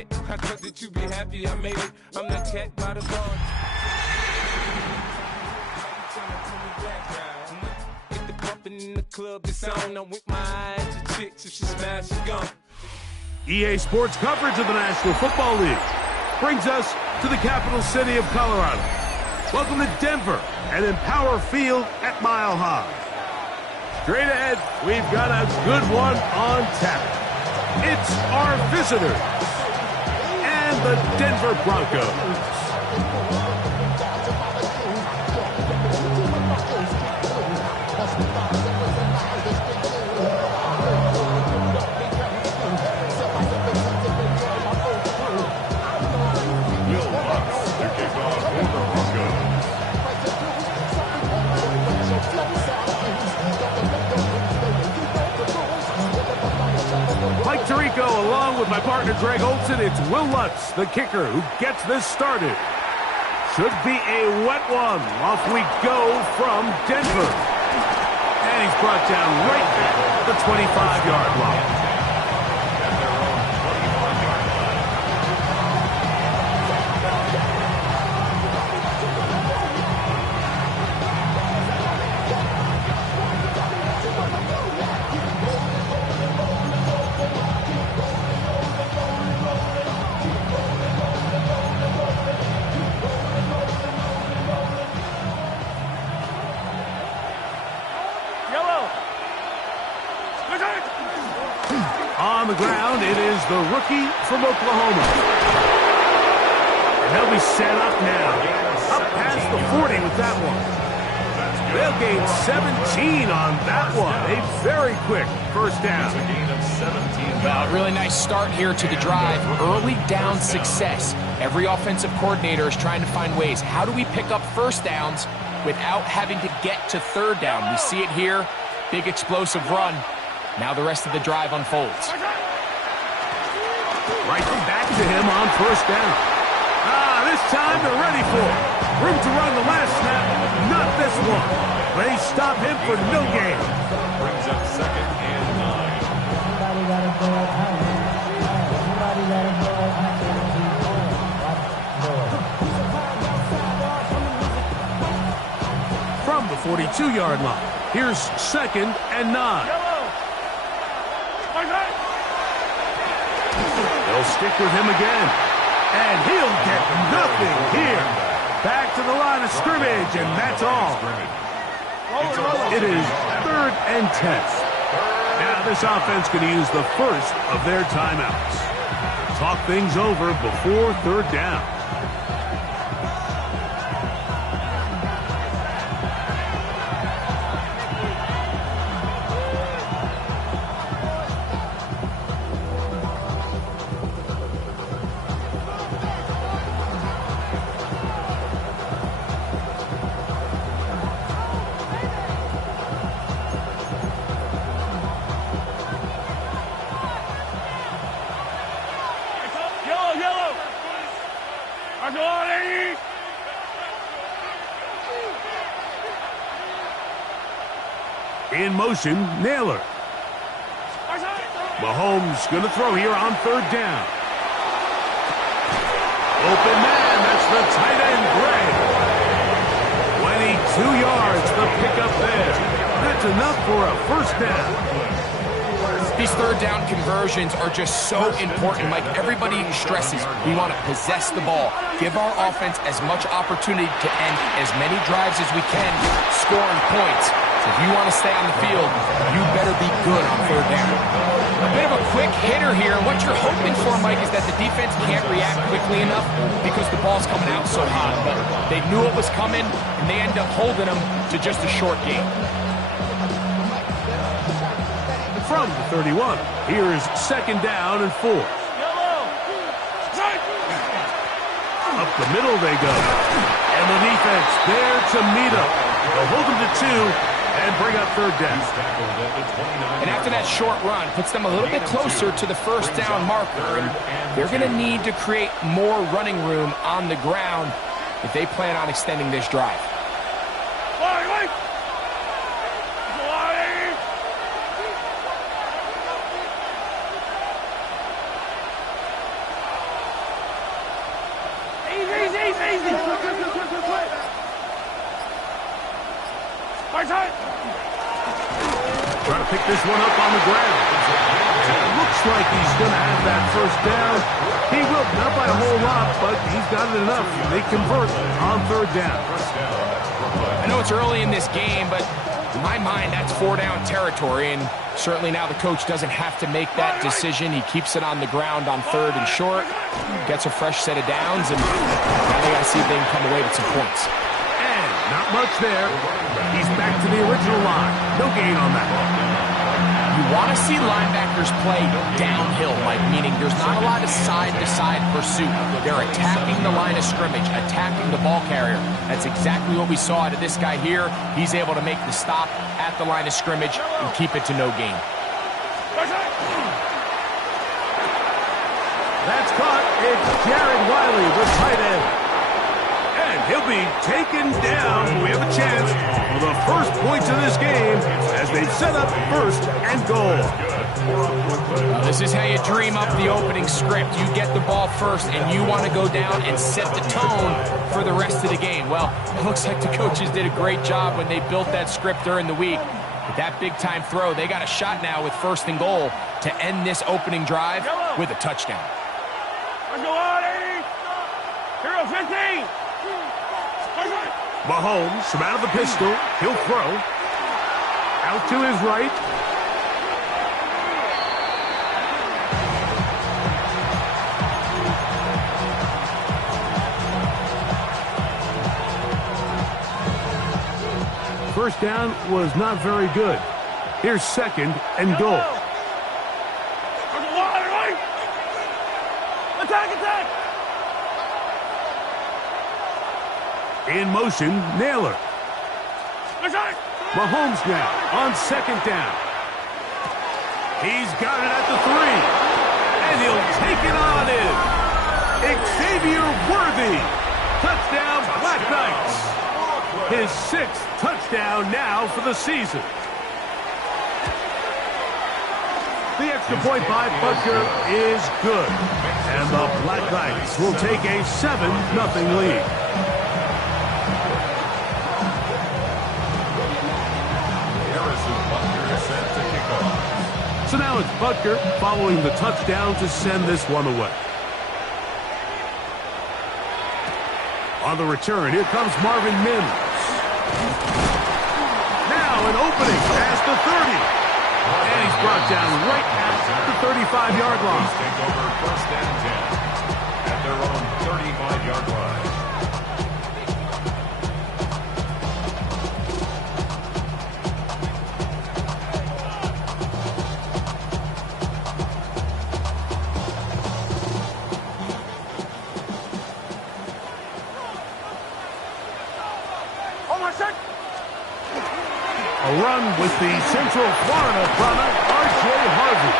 it. I thought that you'd be happy I made it. I'm the cat by the bar. Get the bumping in the club, it's on. I'm with my eyes to chicks. If she smash, she's gone. EA Sports coverage of the National Football League brings us to the capital city of Colorado. Welcome to Denver and Empower Field at Mile High. Straight ahead, we've got a good one on tap. It's our visitors and the Denver Broncos. Mike Tirico, along with my partner Greg Olson, it's Will Lutz, the kicker, who gets this started. Should be a wet one. Off we go from Denver. And he's brought down right at the 25-yard line. On the ground, it is the rookie from Oklahoma. And they'll be set up now. Up past the 40 with that one. They'll gain 17 on that one. A very quick first down. Well, a really nice start here to the drive. Early down success. Every offensive coordinator is trying to find ways. How do we pick up first downs without having to get to third down? We see it here. Big explosive run. Now the rest of the drive unfolds. Right back to him on first down. This time they're ready for it. Room to run the last snap. Not this one. They stop him for no gain. Brings up 2nd and 9. From the 42-yard line, here's 2nd and 9. They'll stick with him again. And he'll get nothing here. Back to the line of scrimmage, and that's all. It is 3rd and 10. Now this offense can use the first of their timeouts. Talk things over before third down. In motion, Naylor. Mahomes going to throw here on third down. Open man, that's the tight end, Gray. 22 yards, the pickup there. That's enough for a first down. These third down conversions are just so important. Like everybody stresses, we want to possess the ball, give our offense as much opportunity to end as many drives as we can, scoring points. So if you want to stay on the field, you better be good on third down. A bit of a quick hitter here. And what you're hoping for, Mike, is that the defense can't react quickly enough because the ball's coming out so hot. But they knew it was coming, and they end up holding them to just a short game. From the 31, here's 2nd down and 4. Up the middle they go. And the defense there to meet up. They'll hold them to 2. And bring up third down. And after that short run, puts them a little bit closer to the first down marker. And they're going to need to create more running room on the ground if they plan on extending this drive. Trying to pick this one up on the ground. It looks like he's going to have that first down. He will, not by a whole lot, but he's got it enough. They convert on third down. I know it's early in this game, but in my mind, that's 4-down territory, and certainly now the coach doesn't have to make that decision. He keeps it on the ground on third and short, gets a fresh set of downs, and now they got to see if they can come away with some points. And not much there. He's back to the original line. No gain on that one. You want to see linebackers play downhill, Mike, meaning there's not a lot of side-to-side pursuit. They're attacking the line of scrimmage, attacking the ball carrier. That's exactly what we saw out of this guy here. He's able to make the stop at the line of scrimmage and keep it to no gain. That's caught. It's Jared Wiley, the tight end. And he'll be taken down. We have a chance for the first points of this game as they've set up first and goal. This is how you dream up the opening script. You get the ball first, and you want to go down and set the tone for the rest of the game. Well, it looks like the coaches did a great job when they built that script during the week. With that big-time throw, they got a shot now with first and goal to end this opening drive with a touchdown. Let's go on, 80. Hero 15. Mahomes from out of the pistol. He'll throw. Out to his right. First down was not very good. Here's second and goal. Attack, attack! In motion, Naylor. Mahomes now on second down. He's got it at the 3. And he'll take it on in. Xavier Worthy. Touchdown, Black Knights. His 6th touchdown now for the season. The extra point by Butker is good. And the Black Knights will take a 7-0 lead. So now it's Butker following the touchdown to send this one away. On the return, here comes Marvin Mims. Now an opening past the 30. And he's brought down right at the 35-yard line. Take over first and 10 at their own 35-yard line. A run with the Central Florida product, R.J. Harvey.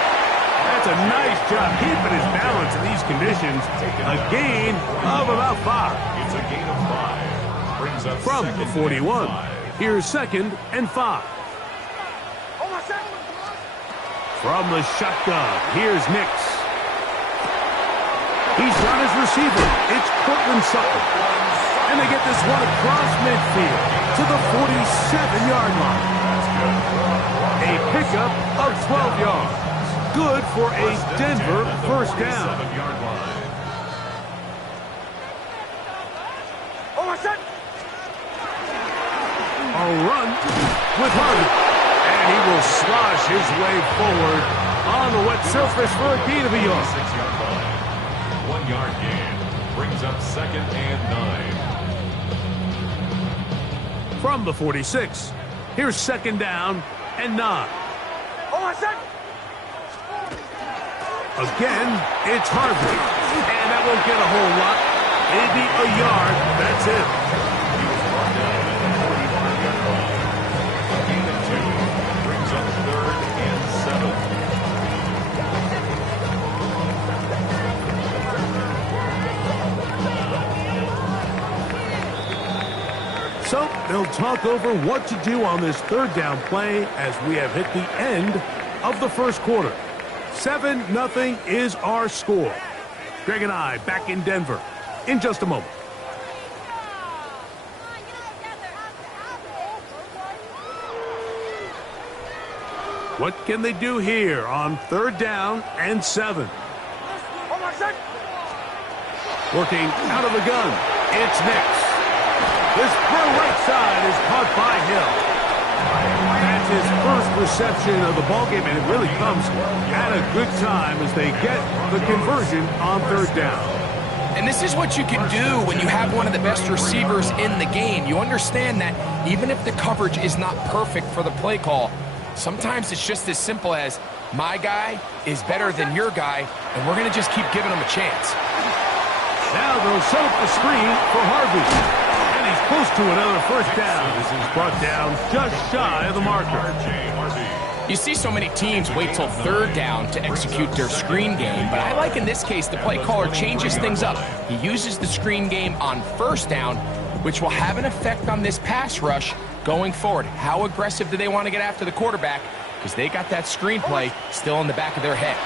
That's a nice job keeping his balance in these conditions. A gain of about 5. It's a gain of 5. Brings up From the 41. Here's second and 5. From the shotgun, here's Nix. He's got his receiver. It's Cortland Sutton. And they get this one across midfield to the 47-yard line. A pickup of 12 yards. Good for a Denver first down. A run with Harvey. And he will slosh his way forward on the wet surface for a gain of a yard. 6-yard line. 1-yard gain. Brings up second and 9. From the 46, here's second down and 9. Again, it's Harvey. And that won't get a whole lot. Maybe a yard. That's it. He was brought down at the 45-yard line. A gain of 2. Brings up third and 7. So they'll talk over what to do on this third down play as we have hit the end of the first quarter. 7-0 is our score. Greg and I back in Denver in just a moment. What can they do here on 3rd down and 7? Working out of the gun, it's Nix. This throw right side is caught by Hill. That's his first reception of the ballgame, and it really comes at a good time as they get the conversion on 3rd down. And this is what you can do when you have one of the best receivers in the game. You understand that even if the coverage is not perfect for the play call, sometimes it's just as simple as, my guy is better than your guy, and we're going to just keep giving him a chance. Now they'll set up the screen for Harvey. And he's close to another 1st down. This is brought down just shy of the marker. You see so many teams wait till 3rd down to execute their screen game, but I like in this case the play caller changes things up. He uses the screen game on 1st down, which will have an effect on this pass rush going forward. How aggressive do they want to get after the quarterback? Because they got that screen play still in the back of their head.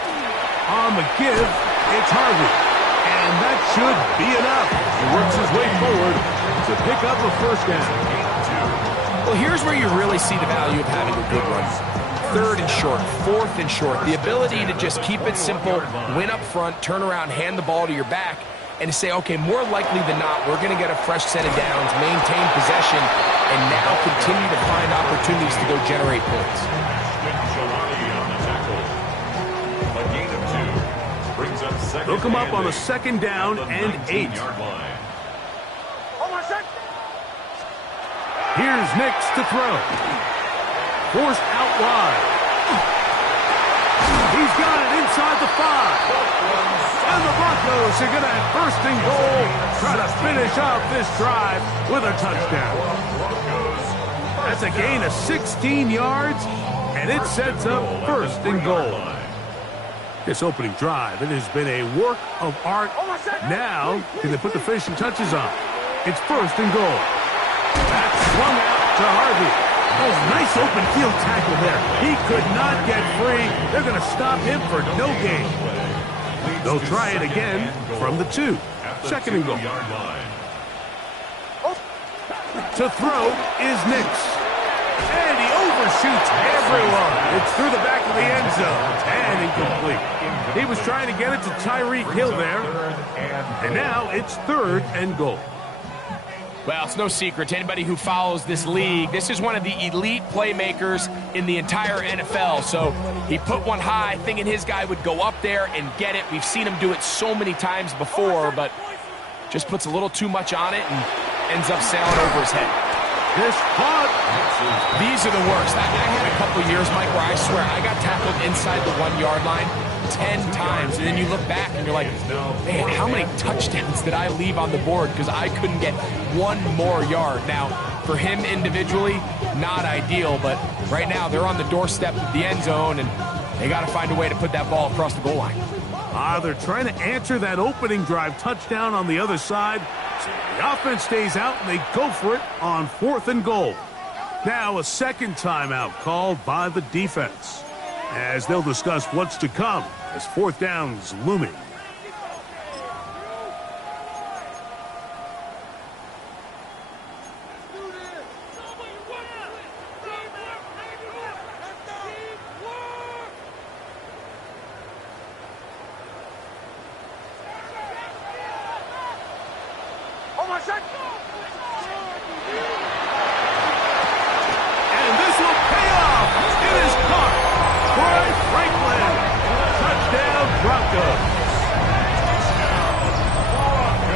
On the give, it's Harvey. And that should be enough. He works his way forward to pick up a 1st down. Well, here's where you really see the value of having a good run. 3rd and short, 4th and short. The ability to just keep it simple, win up front, turn around, hand the ball to your back, and to say, okay, more likely than not, we're going to get a fresh set of downs, maintain possession, and now continue to find opportunities to go generate points. They'll come up on a 2nd down and 8. Here's Nix to throw. Forced out wide. He's got it inside the 5. And the Broncos are going to have 1st and goal. Try to finish off this drive with a touchdown. That's a gain of 16 yards, and it sets up 1st and goal. This opening drive, it has been a work of art. Now, can they put the finishing touches on? It's 1st and goal. That's swung out to Harvey. Oh, nice open field tackle there. He could not get free. They're going to stop him for no gain. They'll try it again from the 2. 2nd and goal. To throw is Nix. And he overshoots everyone. It's through the back of the end zone. And incomplete. He was trying to get it to Tyreek Hill there. And now it's 3rd and goal. Well, it's no secret to anybody who follows this league. This is one of the elite playmakers in the entire NFL. So he put one high, thinking his guy would go up there and get it. We've seen him do it so many times before, but just puts a little too much on it and ends up sailing over his head. This hot. These are the worst. I had a couple years, Mike, where I swear I got tackled inside the 1-yard line 10 times, and then you look back and you're like, man, how many touchdowns did I leave on the board because I couldn't get one more yard? Now, for him individually, not ideal, but right now they're on the doorstep of the end zone, and they got to find a way to put that ball across the goal line. They're trying to answer that opening drive touchdown on the other side. So the offense stays out, and they go for it on 4th and goal. Now a 2nd timeout called by the defense, as they'll discuss what's to come as 4th down's looming. And this will pay off. It is caught. Troy Franklin. Touchdown, Broncos.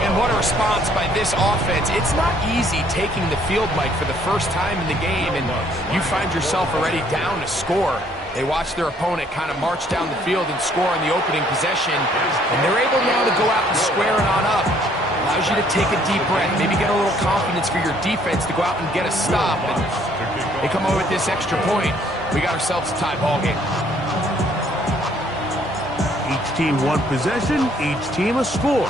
And what a response by this offense. It's not easy taking the field, Mike, for the first time in the game, and you find yourself already down to score. They watch their opponent kind of march down the field and score on the opening possession, and they're able now to go out and square it on up. Allows you to take a deep breath, maybe get a little confidence for your defense to go out and get a stop. And they come over with this extra point. We got ourselves a tie ball game. Each team one possession, each team a score.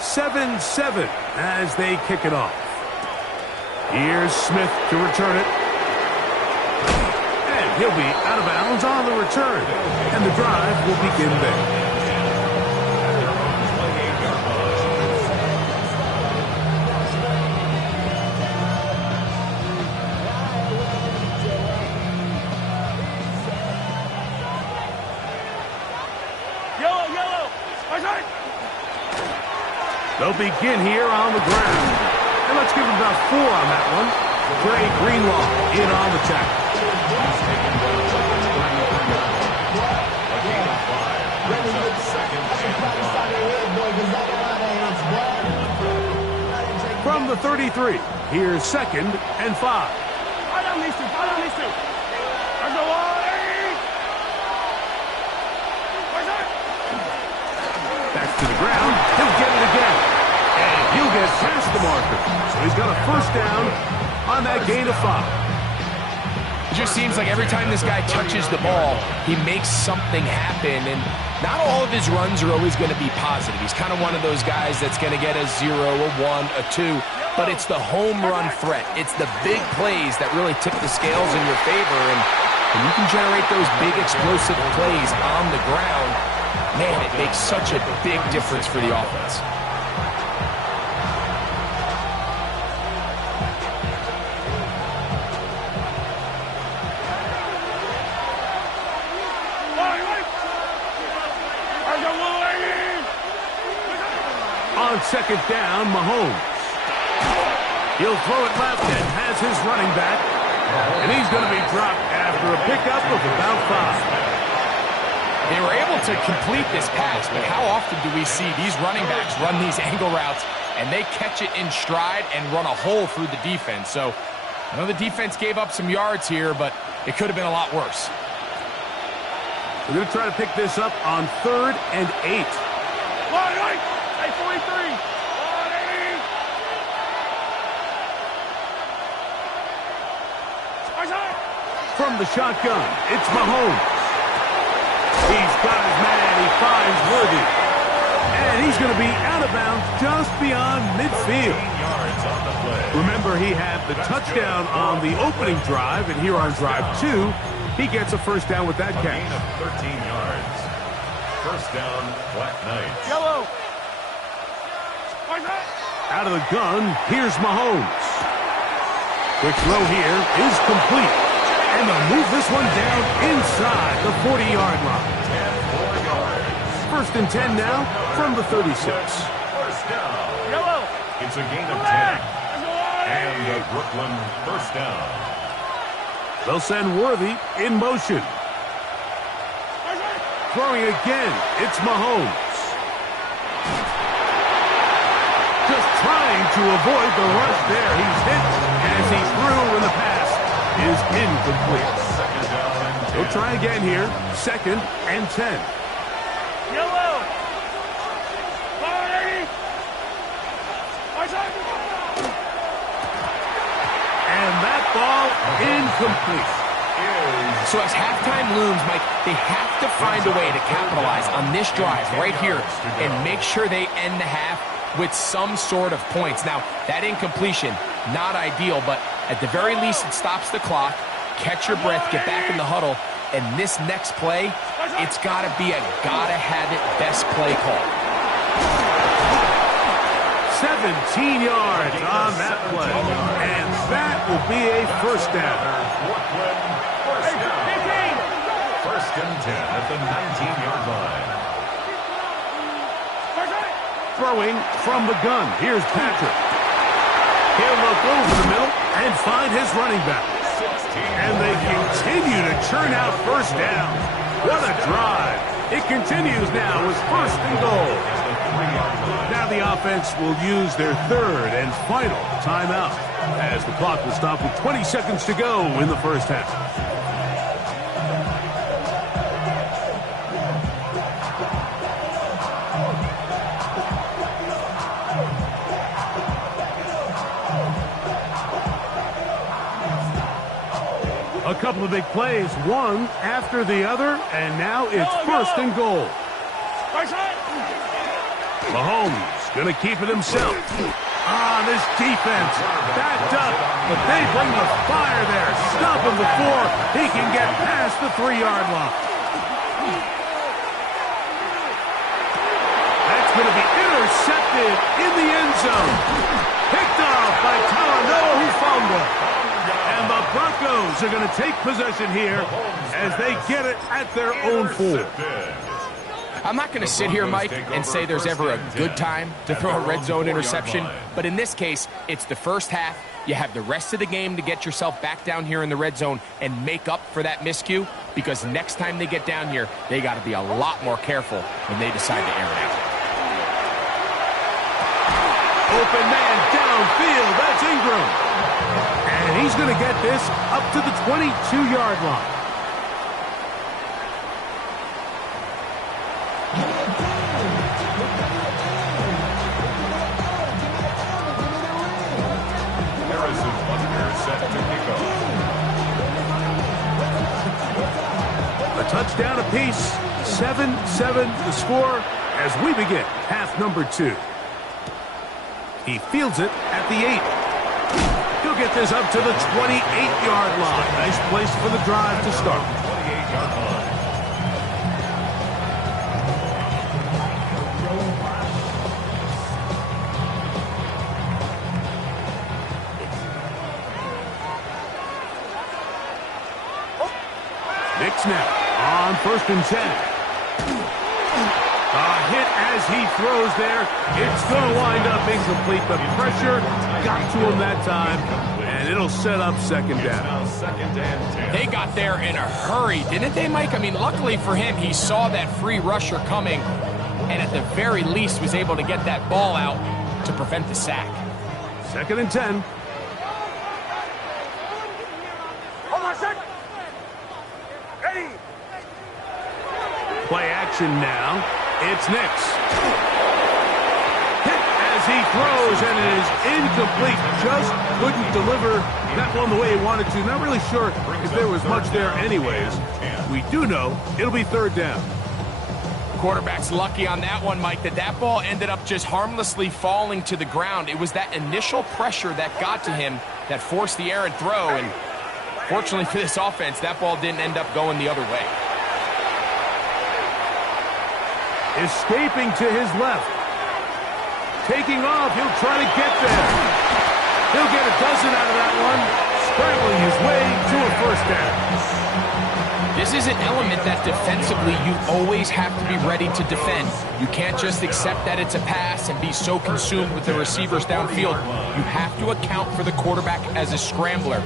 7-7 as they kick it off. Here's Smith to return it. And he'll be out of bounds on the return. And the drive will begin there. They'll begin here on the ground. And let's give them about 4 on that one. Trey Greenlaw in on the tackle. He's taken down a gain of 5. Brings up second and 5. From the 33, here's second and 5. Fire down these two. Fire down these two. There's no one. Back to the ground. He'll get it again. And he'll get past the marker. So he's got a first down on that gain of 5. It just seems like every time this guy touches the ball, he makes something happen. And not all of his runs are always going to be positive. He's kind of one of those guys that's going to get a 0, a 1, a 2. But it's the home run threat. It's the big plays that really tip the scales in your favor. And when you can generate those big explosive plays on the ground, man, it makes such a big difference for the offense. On second down, Mahomes. He'll throw it left and has his running back. And he's going to be dropped after a pickup of about 5. They were able to complete this pass, but how often do we see these running backs run these angle routes and they catch it in stride and run a hole through the defense? So I know the defense gave up some yards here, but it could have been a lot worse. We're going to try to pick this up on 3rd and 8. Hey, 43. From the shotgun, it's Mahomes. He's got his man. He finds Worthy. And he's going to be out of bounds just beyond midfield. Remember, he had the touchdown on the opening drive, and here on drive 2, he gets a first down with that catch. Gain of 13 yards. First down, Black Knights. Yellow. Out of the gun, here's Mahomes. Quick throw here is complete. And they'll move this one down inside the 40-yard line. 4 yards. First and 10 now from the 36. First down. Yellow. It's a gain of 10. And a Brooklyn first down. They'll send Worthy in motion. Throwing again, it's Mahomes. Just trying to avoid the rush there. He's hit as he threw when the pass is incomplete. Second down and 10. He'll try again here. Second and 10. Yellow. And that ball incomplete. So as halftime looms, Mike, they have to find a way to capitalize on this drive right here and make sure they end the half with some sort of points. Now, that incompletion, not ideal, but at the very least, it stops the clock. Catch your breath, get back in the huddle, and this next play, it's got to be a gotta-have-it best play call. 17 yards on that play, and that will be a first down. First and 10 at the 19-yard line. Throwing from the gun, here's Patrick. He'll look over the middle and find his running back. And they continue to churn out first down. What a drive. It continues now with first and goal. Now the offense will use their third and final timeout, as the clock will stop with 20 seconds to go in the first half. A couple of big plays, one after the other, and now it's first and goal. Mahomes going to keep it himself. This defense backed up, but they bring the fire there. Stop him before he can get past the 3-yard line. That's going to be intercepted in the end zone. Picked off by Talanoa Hufanga. And the Broncos are going to take possession here as they get it at their own 4. I'm not going to sit here, Mike, and say there's ever a good time to throw a red zone interception, but in this case, it's the first half. You have the rest of the game to get yourself back down here in the red zone and make up for that miscue, because next time they get down here, they got to be a lot more careful when they decide to air it out. Open man downfield. That's Ingram. And he's going to get this up to the 22-yard line. A touchdown apiece, 7-7 the score as we begin half number 2. He fields it at the 8. He'll get this up to the 28-yard line. Nice place for the drive to start. 28-yard line. Nick now on 1st and 10. A hit as he throws there. It's going to wind up incomplete. The pressure got to him that time, and it'll set up 2nd down. They got there in a hurry, didn't they, Mike? I mean, luckily for him, he saw that free rusher coming, and at the very least was able to get that ball out to prevent the sack. 2nd and 10. Play action now. It's Nix. Hit as he throws, and it is incomplete. Just couldn't deliver that one the way he wanted to. Not really sure if there was much there anyways. We do know it'll be 3rd down. Quarterback's lucky on that one, Mike, that ball ended up just harmlessly falling to the ground. It was that initial pressure that got to him that forced the errant throw, and fortunately for this offense, that ball didn't end up going the other way. Escaping to his left. Taking off, he'll try to get there. He'll get a dozen out of that one. Scrambling his way to a 1st down. This is an element that defensively you always have to be ready to defend. You can't just accept that it's a pass and be so consumed with the receivers downfield. You have to account for the quarterback as a scrambler.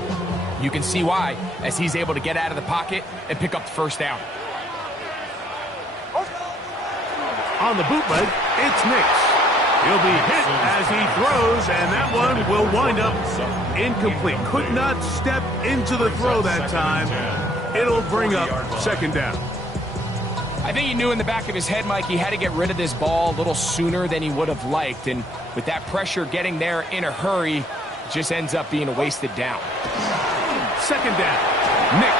You can see why, as he's able to get out of the pocket and pick up the 1st down. On the bootleg, it's Nix. He'll be hit as he throws, and that one will wind up incomplete. Could not step into the throw that time. It'll bring up 2nd down. I think he knew in the back of his head, Mike, he had to get rid of this ball a little sooner than he would have liked. And with that pressure getting there in a hurry, it just ends up being a wasted down. 2nd down. Nix.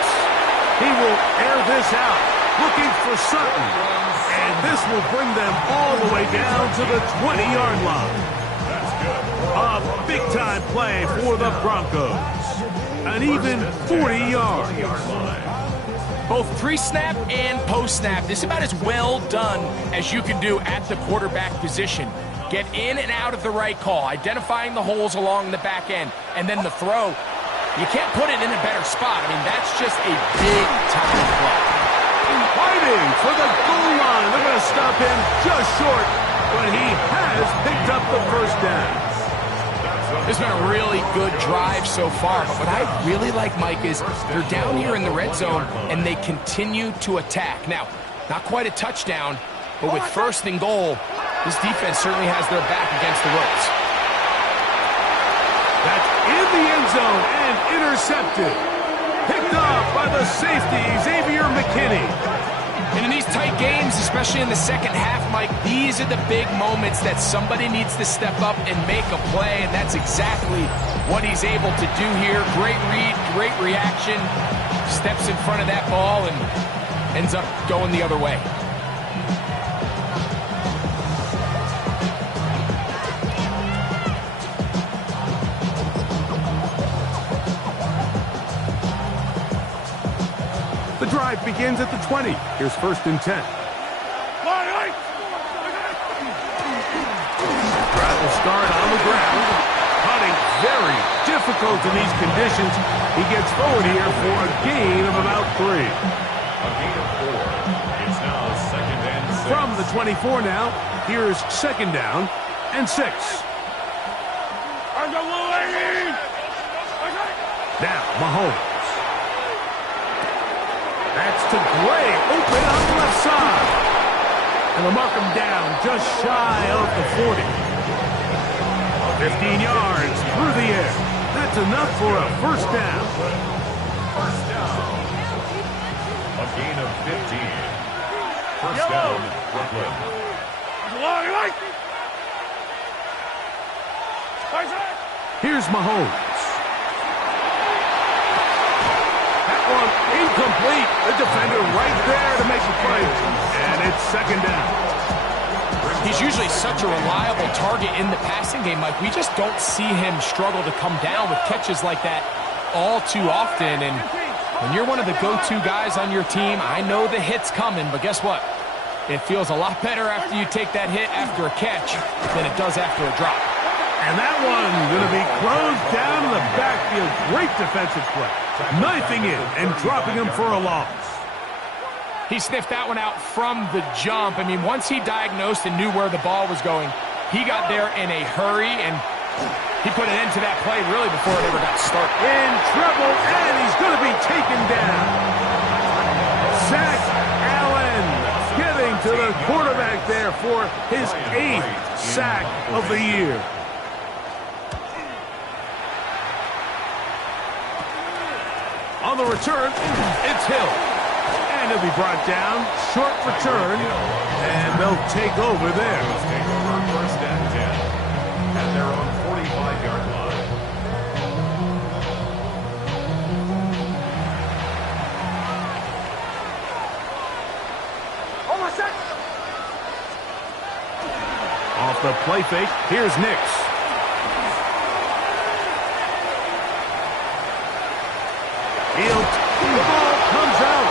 He will air this out, looking for Sutton. And this will bring them all the way down to the 20-yard line. A big-time play for the Broncos. An even 40 yards. Both pre-snap and post-snap, this is about as well done as you can do at the quarterback position. Get in and out of the right call, identifying the holes along the back end, and then the throw. You can't put it in a better spot. I mean, that's just a big-time play. Fighting for the goal line. They're going to stop him just short, but he has picked up the 1st down. This has been a really good drive so far, but what I really like, Mike, is they're down here in the red zone, and they continue to attack. Now, not quite a touchdown, but with 1st and goal, this defense certainly has their back against the ropes. That's in the end zone and intercepted. Picked off by the safety, Xavier McKinney. And in these tight games, especially in the 2nd half, Mike, these are the big moments that somebody needs to step up and make a play, and that's exactly what he's able to do here. Great read, great reaction, steps in front of that ball and ends up going the other way. The drive begins at the 20. Here's 1st and 10. Drive will start on the ground. Putting very difficult in these conditions. He gets forward here for a gain of about 3. A gain of 4. It's now 2nd and 6. from the 24 now. Here's second down and 6. Now, Mahomes. That's to Gray, open on the left side. And they'll mark him down just shy of the 40. 15 yards through the air. That's enough for a first down. First down. A gain of 15. First down, Brooklyn. Here's Mahomes. That one incomplete. The defender right there to make the play. And it's second down. He's usually such a reliable target in the passing game, Mike. We just don't see him struggle to come down with catches like that all too often. And when you're one of the go-to guys on your team, I know the hit's coming, but guess what? It feels a lot better after you take that hit after a catch than it does after a drop. And that one going to be closed down in the backfield. Great defensive play. Knifing in and dropping him for a loss. He sniffed that one out from the jump. I mean, once he diagnosed and knew where the ball was going, he got there in a hurry, and he put an end to that play really before it ever got started. In trouble, and he's going to be taken down. Zach Allen getting to the quarterback there for his 8th sack of the year. On the return, it's Hill. And he'll be brought down, short return, and they'll take over there. Take over first and 10 at their own 45-yard line. Off the play fake, here's Nix. The ball comes out.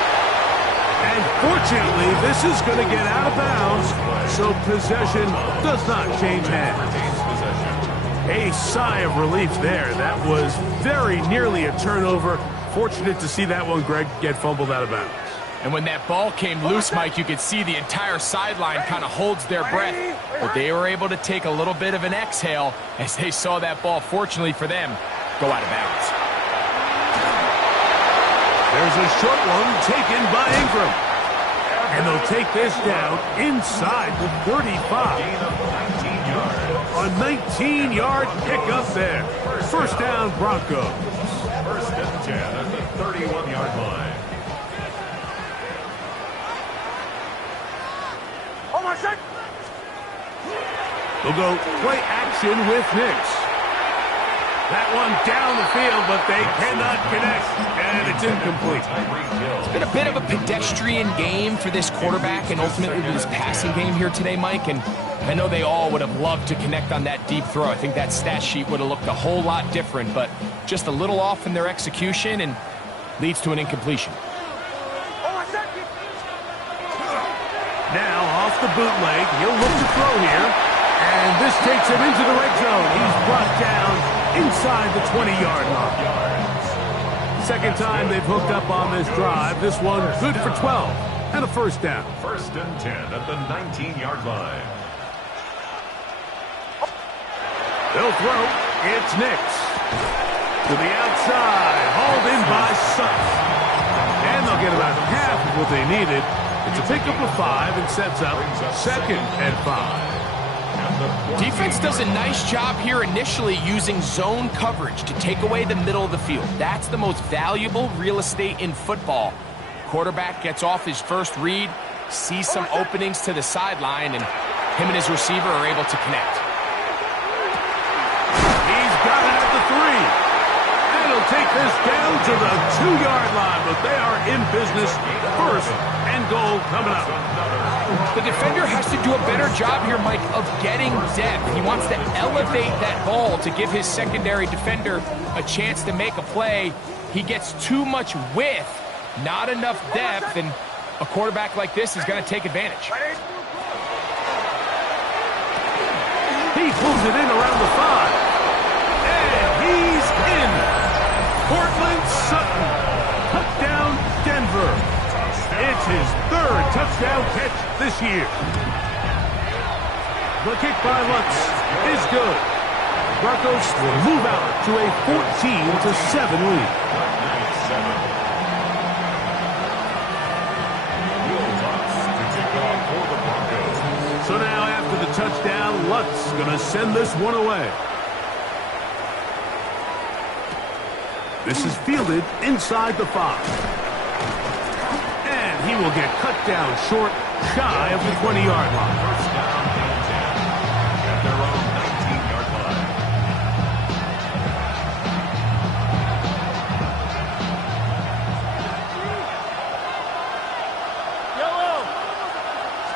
And fortunately, this is going to get out of bounds, so possession does not change hands. A sigh of relief there. That was very nearly a turnover. Fortunate to see that one, Greg, get fumbled out of bounds. And when that ball came loose, Mike, you could see the entire sideline kind of holds their breath. But they were able to take a little bit of an exhale as they saw that ball, fortunately for them, go out of bounds. There's a short one taken by Ingram. And they'll take this down inside the 35. A 19-yard pickup there. First down, Broncos. First and 10 at the 31-yard line. They'll go play action with Nix. That one down the field, but they cannot connect, and it's incomplete. It's been a bit of a pedestrian game for this quarterback and ultimately this passing game here today, Mike, and I know they all would have loved to connect on that deep throw. I think that stat sheet would have looked a whole lot different, but just a little off in their execution and leads to an incompletion. Now, off the bootleg, he'll look to throw here, and this takes him into the red zone. He's brought down inside the 20-yard line. Second time they've hooked up on this drive. This one good for 12 and a first down. First and 10 at the 19-yard line. They'll throw. It's Nix. To the outside. Hauled in by Sutton. And they'll get about half of what they needed. It's a pickup of 5 and sets up second and 5. Defense does a nice job here initially using zone coverage to take away the middle of the field. That's the most valuable real estate in football. Quarterback gets off his first read, sees some openings to the sideline, and him and his receiver are able to connect. He's got it at the 3. And he'll take this down to the 2-yard line, but they are in business. First and goal coming up. The defender has to do a better job here, Mike, of getting depth. He wants to elevate that ball to give his secondary defender a chance to make a play. He gets too much width, not enough depth, and a quarterback like this is going to take advantage. He pulls it in around the 5. And he's in. Cortland Sutton. Touchdown, Denver. It's his 3rd touchdown catch this year. The kick by Lutz is good. Broncos will move out to a 14-7 lead. So now after the touchdown, Lutz going to send this one away. This is fielded inside the 5. And he will get cut down short, shy of the 20-yard line. First down and 10 at their own 19-yard line. Yellow.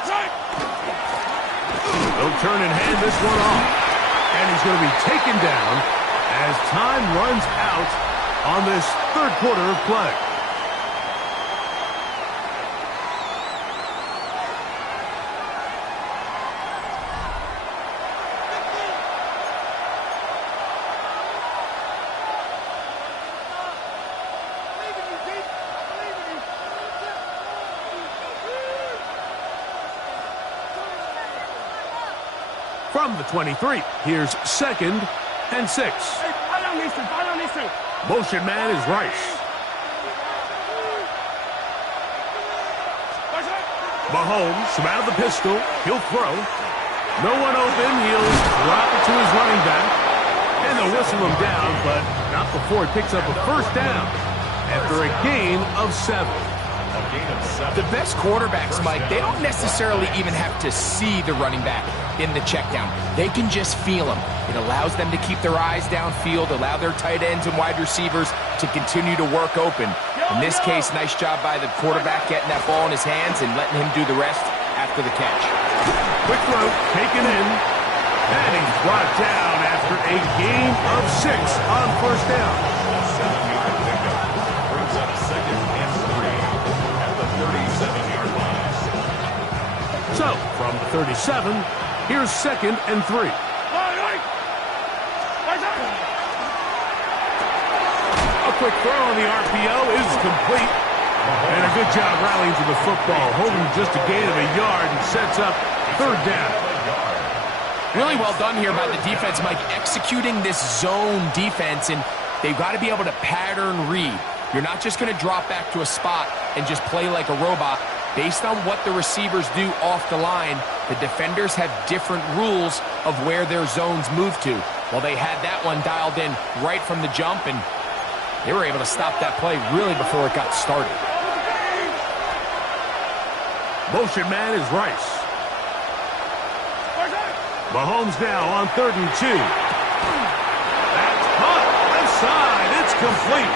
Strike. They'll turn and hand this one off. And he's going to be taken down as time runs out on this third quarter of play. From the 23, here's 2nd and 6. Motion man is Rice. Mahomes from out of the pistol. He'll throw. No one open. He'll drop it to his running back. And they'll whistle him down, but not before he picks up a first down after a gain of 7. The best quarterbacks, Mike, they don't necessarily even have to see the running back in the check down. They can just feel him. It allows them to keep their eyes downfield, allow their tight ends and wide receivers to continue to work open. In this case, nice job by the quarterback getting that ball in his hands and letting him do the rest after the catch. Quick throw, taken in, and he's brought down after a gain of 6 on first down. 7-yard pickup brings up 2nd and 3 at the 37-yard line. So, from the 37, here's 2nd and 3. A quick throw on the RPO is complete. And a good job rallying to the football, holding just a gain of a yard and sets up 3rd down. Really well done here by the defense, Mike, executing this zone defense, and they've got to be able to pattern read. You're not just going to drop back to a spot and just play like a robot. Based on what the receivers do off the line, the defenders have different rules of where their zones move to. Well, they had that one dialed in right from the jump, and they were able to stop that play really before it got started. Motion man is Rice. Mahomes now on 3rd and 2. That's caught left side. It's complete.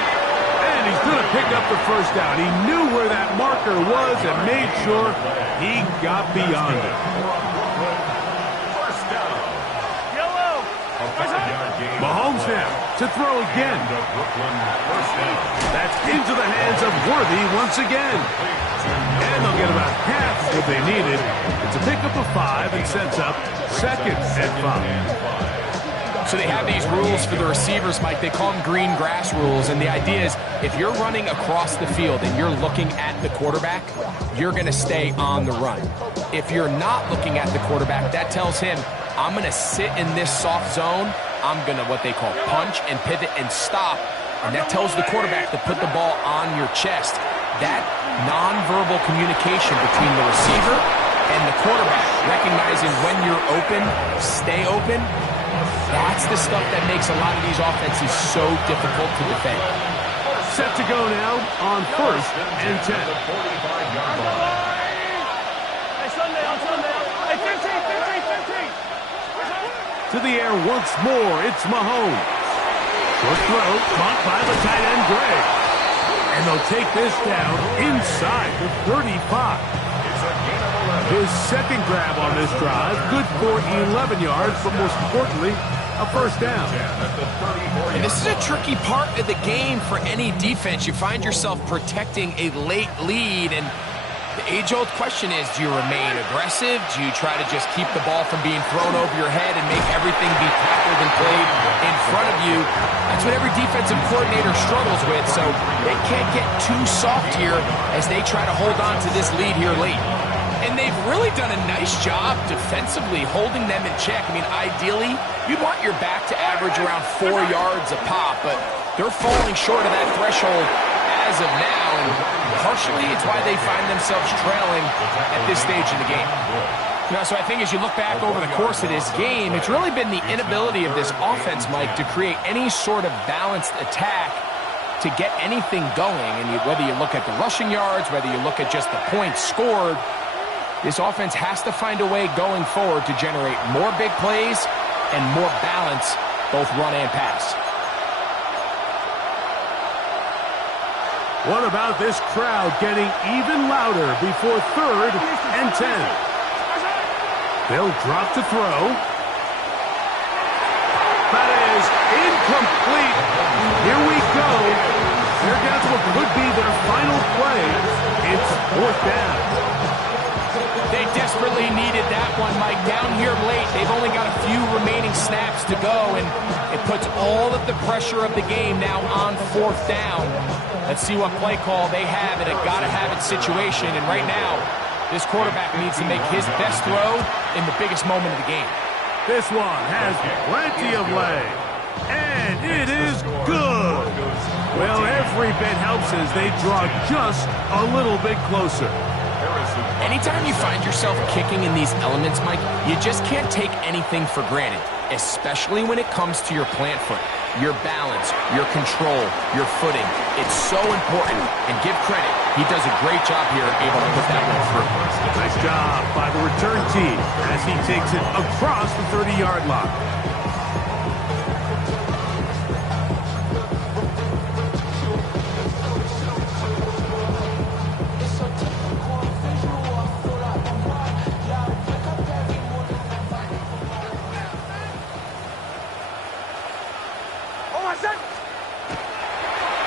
And he's going to pick up the first down. He knew where that marker was and made sure he got beyond it. First down. Yellow. Mahomes now to throw again. That's into the hands of Worthy once again. And they'll get about half of what they needed. It's a pickup of 5 and sets up 2nd and 5. So they have these rules for the receivers, Mike. They call them green grass rules. And the idea is if you're running across the field and you're looking at the quarterback, you're going to stay on the run. If you're not looking at the quarterback, that tells him, I'm going to sit in this soft zone. I'm going to what they call punch and pivot and stop. And that tells the quarterback to put the ball on your chest. That nonverbal communication between the receiver and the quarterback, recognizing when you're open, stay open, that's the stuff that makes a lot of these offenses so difficult to defend. Set to go now on 1st and 10. To the air once more, it's Mahomes. Short throw, caught by the tight end, Gray. And they'll take this down inside the 35. His 2nd grab on this drive, good for 11 yards, but most importantly, a first down. And this is a tricky part of the game for any defense. You find yourself protecting a late lead, and the age-old question is, do you remain aggressive? Do you try to just keep the ball from being thrown over your head and make everything be tackled and played in front of you? That's what every defensive coordinator struggles with, so they can't get too soft here as they try to hold on to this lead here late. And they've really done a nice job defensively holding them in check. I mean, ideally, you'd want your back to average around 4 yards a pop, but they're falling short of that threshold as of now, and partially it's why they find themselves trailing at this stage in the game. You know, so I think as you look back over the course of this game, it's really been the inability of this offense, Mike, to create any sort of balanced attack to get anything going. And whether you look at the rushing yards, whether you look at just the points scored, this offense has to find a way going forward to generate more big plays and more balance, both run and pass. What about this crowd getting even louder before 3rd and 10? They'll drop to throw. That is incomplete. Here we go. They're down to what could be their final play. It's 4th down. They desperately needed that one, Mike. Down here late, they've only got a few remaining snaps to go, and it puts all of the pressure of the game now on 4th down. Let's see what play call they have in a gotta-have-it situation, and right now, this quarterback needs to make his best throw in the biggest moment of the game. This one has plenty of leg, and it is good. Well, every bit helps as they draw just a little bit closer. Anytime you find yourself kicking in these elements, Mike, you just can't take anything for granted, especially when it comes to your plant foot, your balance, your control, your footing. It's so important, and give credit. He does a great job here able to put that one through. Nice job by the return team as he takes it across the 30-yard line.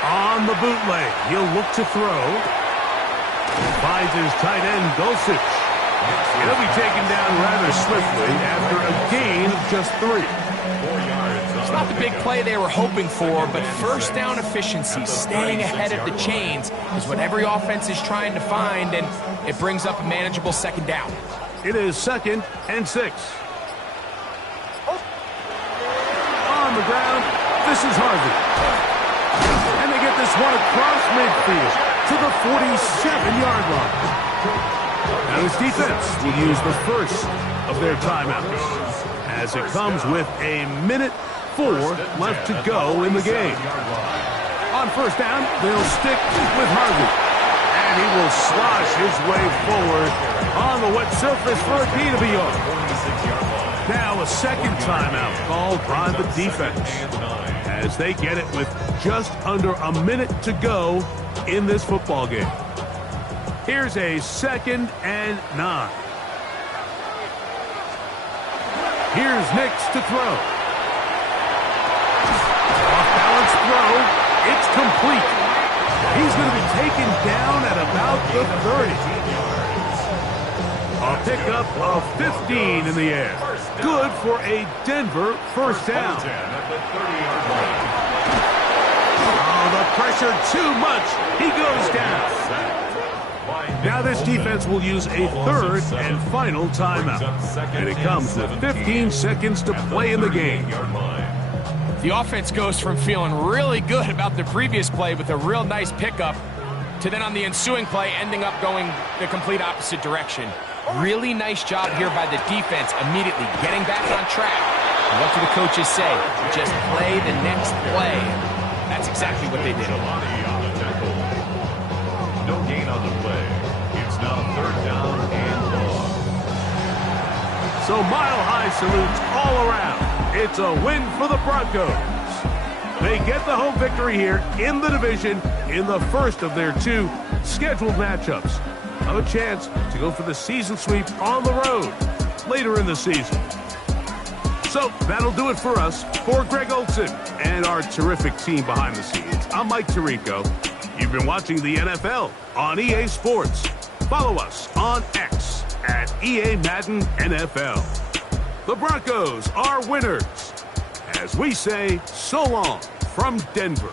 On the bootleg, he'll look to throw. Finds his tight end, Dulcich. He'll be taken down rather swiftly after a gain of just 3. 4 yards. It's not the big play they were hoping for, but first down efficiency, staying ahead of the chains, is what every offense is trying to find, and it brings up a manageable 2nd down. It is 2nd and 6. On the ground, this is Harvey. And they get this one across midfield to the 47-yard line. Now this defense will use the first of their timeouts as it comes with 1:04 left to go in the game. On 1st down, they'll stick with Harvey. And he will slosh his way forward on the wet surface for a gain of a yard. Now a 2nd timeout called by the defense as they get it with just under a minute to go in this football game. Here's a 2nd and 9. Here's Nix to throw. Off-balance throw. It's complete. He's going to be taken down at about the 30. A pickup of 15 in the air. Good for a Denver 1st down. Oh, the pressure too much. He goes down. Now this defense will use a 3rd and final timeout. And it comes with 15 seconds to play in the game. The offense goes from feeling really good about the previous play with a real nice pickup to then on the ensuing play ending up going the complete opposite direction. Really nice job here by the defense immediately getting back on track. And what do the coaches say? Just play the next play. That's exactly what they did. No gain on the play. It's now 3rd down and long. So mile-high salutes all around. It's a win for the Broncos. They get the home victory here in the division in the first of their 2 scheduled matchups. Have a chance to go for the season sweep on the road later in the season. So that'll do it for us. For Greg Olson and our terrific team behind the scenes, I'm Mike Tirico. You've been watching the NFL on EA Sports. Follow us on X at EA Madden NFL. The Broncos are winners. As we say, so long from Denver.